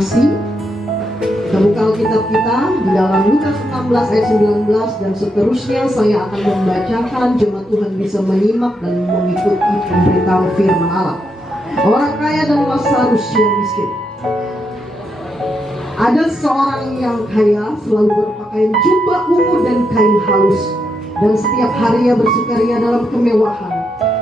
kasih. Kita buka Alkitab kita di dalam Lukas 16 ayat 19 dan seterusnya. Saya akan membacakan, jemaat Tuhan bisa menyimak dan mengikuti pemberitahuan firman Allah. Orang kaya dan Lazarus yang miskin. Ada seorang yang kaya selalu berpakaian jubah ungu dan kain halus, dan setiap harinya bersukaria dalam kemewahan.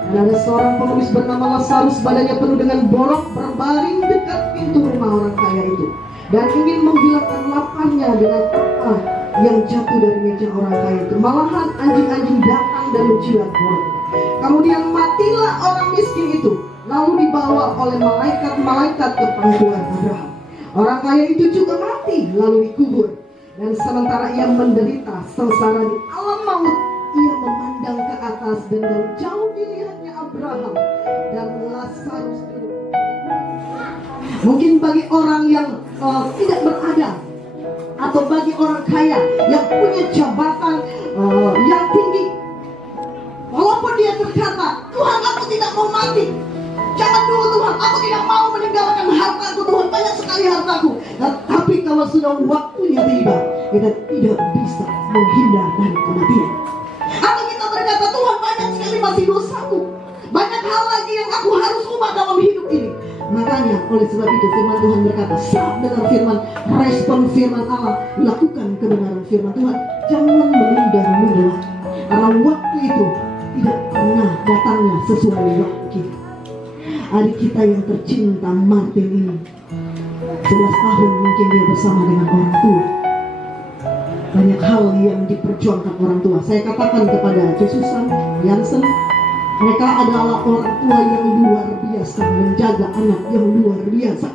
Dan ada seorang pengemis bernama Lazarus, badannya penuh dengan borok, berbaring dekat pintu rumah orang kaya itu, dan ingin menghilangkan laparnya dengan apa yang jatuh dari meja orang kaya itu. Malahan anjing-anjing datang dan menjilat borok. Kemudian matilah orang miskin itu, lalu dibawa oleh malaikat-malaikat ke pangkuan Abraham. Orang kaya itu juga mati, lalu dikubur. Dan sementara ia menderita sengsara di alam maut, ia memandang ke atas, dan dari jauh dilihatnya Abraham dan Lazarus duduk. Mungkin bagi orang yang tidak berada, atau bagi orang kaya yang punya jabatan yang tinggi, walaupun dia berkata, Tuhan, aku tidak mau mati, jangan dulu Tuhan, aku tidak mau meninggalkan hartaku Tuhan, banyak sekali hartaku. Nah, tapi kalau sudah waktunya tiba, kita tidak bisa menghindar dari kematian. Atau kita berkata, Tuhan, banyak sekali masih dosaku, banyak hal lagi yang aku harus ubah dalam hidup ini. Makanya oleh sebab itu firman Tuhan berkata, saat dengar firman, respon firman Allah, lakukan kebenaran firman Tuhan, jangan menunda-nunda, karena waktu itu tidak pernah datangnya sesuai waktu kita. Adik kita yang tercinta Martin ini 11 tahun mungkin dia bersama dengan orang tua. Banyak hal yang diperjuangkan orang tua. Saya katakan kepada Jesusan, Jansen, mereka adalah orang tua yang luar biasa, menjaga anak yang luar biasa.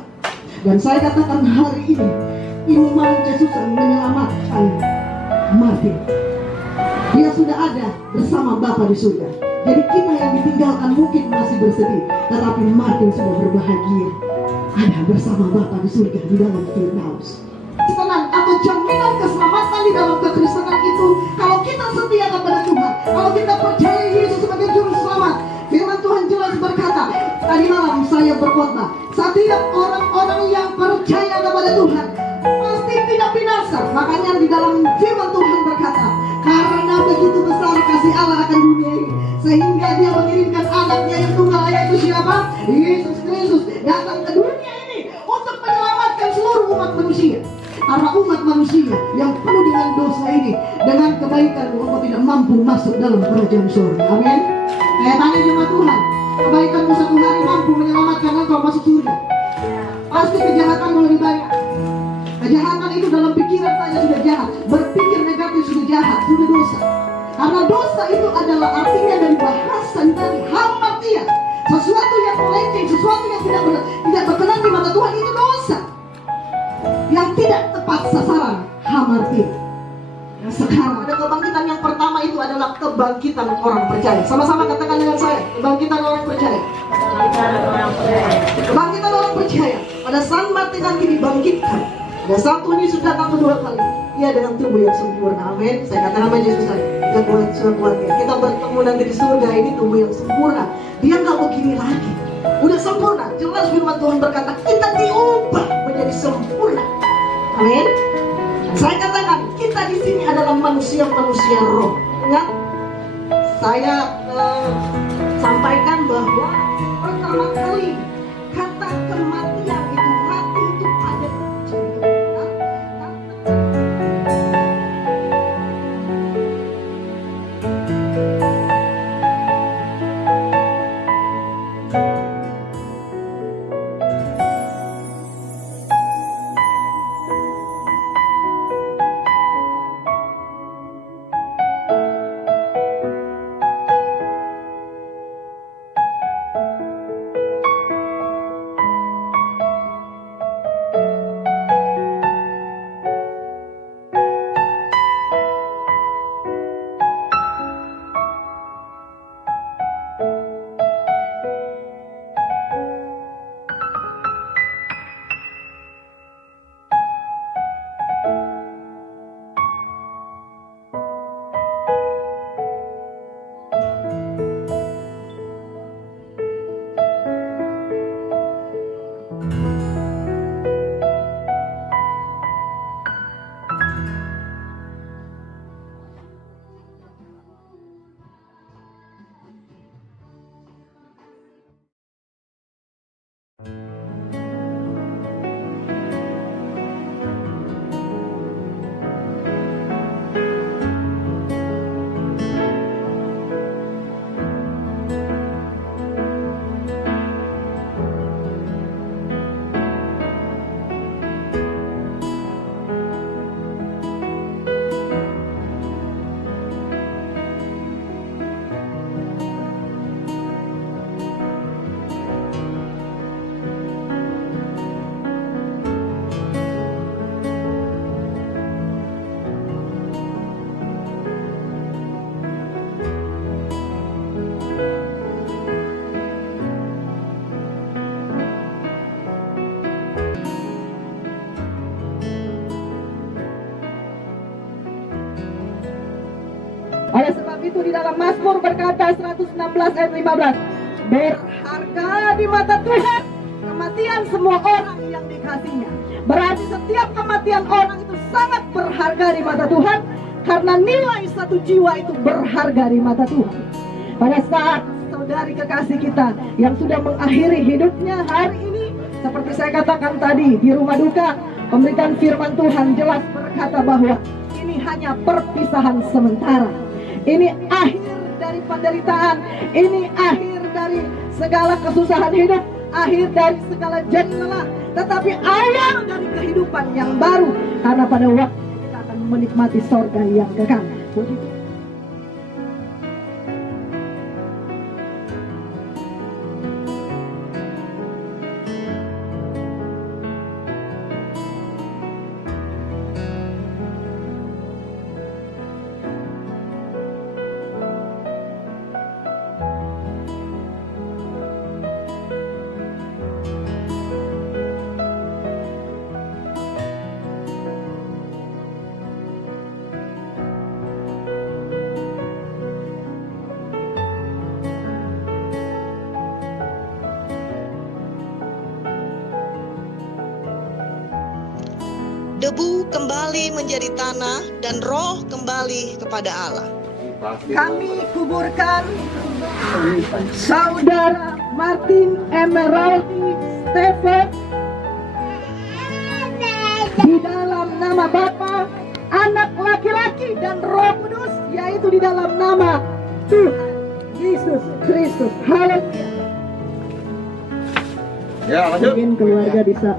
Dan saya katakan hari ini, iman Jesusan menyelamatkan Martin. Dia sudah ada bersama Bapa di surga. Jadi kita yang ditinggalkan mungkin masih bersedih, tetapi Martin sudah berbahagia, ada bersama Bapa di surga di dalam Firdaus. Tenang atau jaminan keselamatan di dalam kekristenan itu, kalau kita setia kepada Tuhan, kalau kita percaya Yesus sebagai juru selamat. Firman Tuhan jelas berkata, tadi malam saya berkhotbah, setiap orang-orang yang percaya kepada Tuhan pasti tidak binasa. Makanya di dalam firman Tuhan berkata, karena begitu besar kasih Allah akan dunia ini, sehingga dia mengirimkan anaknya yang tunggal, yaitu siapa? Yesus Kristus, datang ke dunia ini untuk menyelamatkan seluruh umat manusia. Karena umat manusia yang penuh dengan dosa ini, dengan kebaikan engkau tidak mampu masuk dalam kerajaan surga. Amin. Saya tanya jemaat Tuhan, kebaikanmu satu hari mampu menyelamatkan engkau masuk surga? Pasti kejahatanmu lebih banyak. Kejahatan itu dalam pikiran saja sudah jahat, berpikir negatif sudah jahat, sudah dosa. Karena dosa itu adalah artinya dari bahasa dari hamartia, sesuatu yang melenceng, sesuatu yang tidak berkenan di mata Tuhan, itu dosa yang tidak tepat sasaran, hamartia. Nah, sekarang ada kebangkitan yang pertama, itu adalah kebangkitan orang percaya. Sama-sama katakan dengan saya, kebangkitan orang percaya. Kebangkitan orang percaya. Pada saat Martin nanti dibangkitkan, pada saat Tuhan Yesus datang kedua kali, ia dengan tubuh yang sempurna. Amin. Saya katakan sama Yesus saya, kita kuat ya. Kita bertemu nanti di surga, ini tubuh yang sempurna. Dia nggak begini lagi, udah sempurna. Jelas firman Tuhan berkata, kita diubah menjadi sempurna. Amin. Saya katakan, kita di sini adalah manusia-manusia roh. Ingat, saya sampaikan bahwa pertama kali kata kematian itu, mati itu ada itu di dalam Mazmur berkata 116 ayat 15. Berharga di mata Tuhan kematian semua orang yang dikasihinya. Berarti setiap kematian orang itu sangat berharga di mata Tuhan, karena nilai satu jiwa itu berharga di mata Tuhan. Pada saat saudari kekasih kita yang sudah mengakhiri hidupnya hari ini, seperti saya katakan tadi di rumah duka, pemberitaan firman Tuhan jelas berkata bahwa ini hanya perpisahan sementara. Ini akhir dari penderitaan, ini akhir dari segala kesusahan hidup, akhir dari segala jenuh, tetapi awal dari kehidupan yang baru, karena pada waktu kita akan menikmati sorga yang kekal. Puji Tuhan. Debu kembali menjadi tanah dan roh kembali kepada Allah. Kami kuburkan Saudara Martin Emeraldi Stephen di dalam nama Bapa, Anak laki-laki dan Roh Kudus, yaitu di dalam nama Tuhan Yesus Kristus. Haleluya. Ya, lanjut. Mungkin keluarga bisa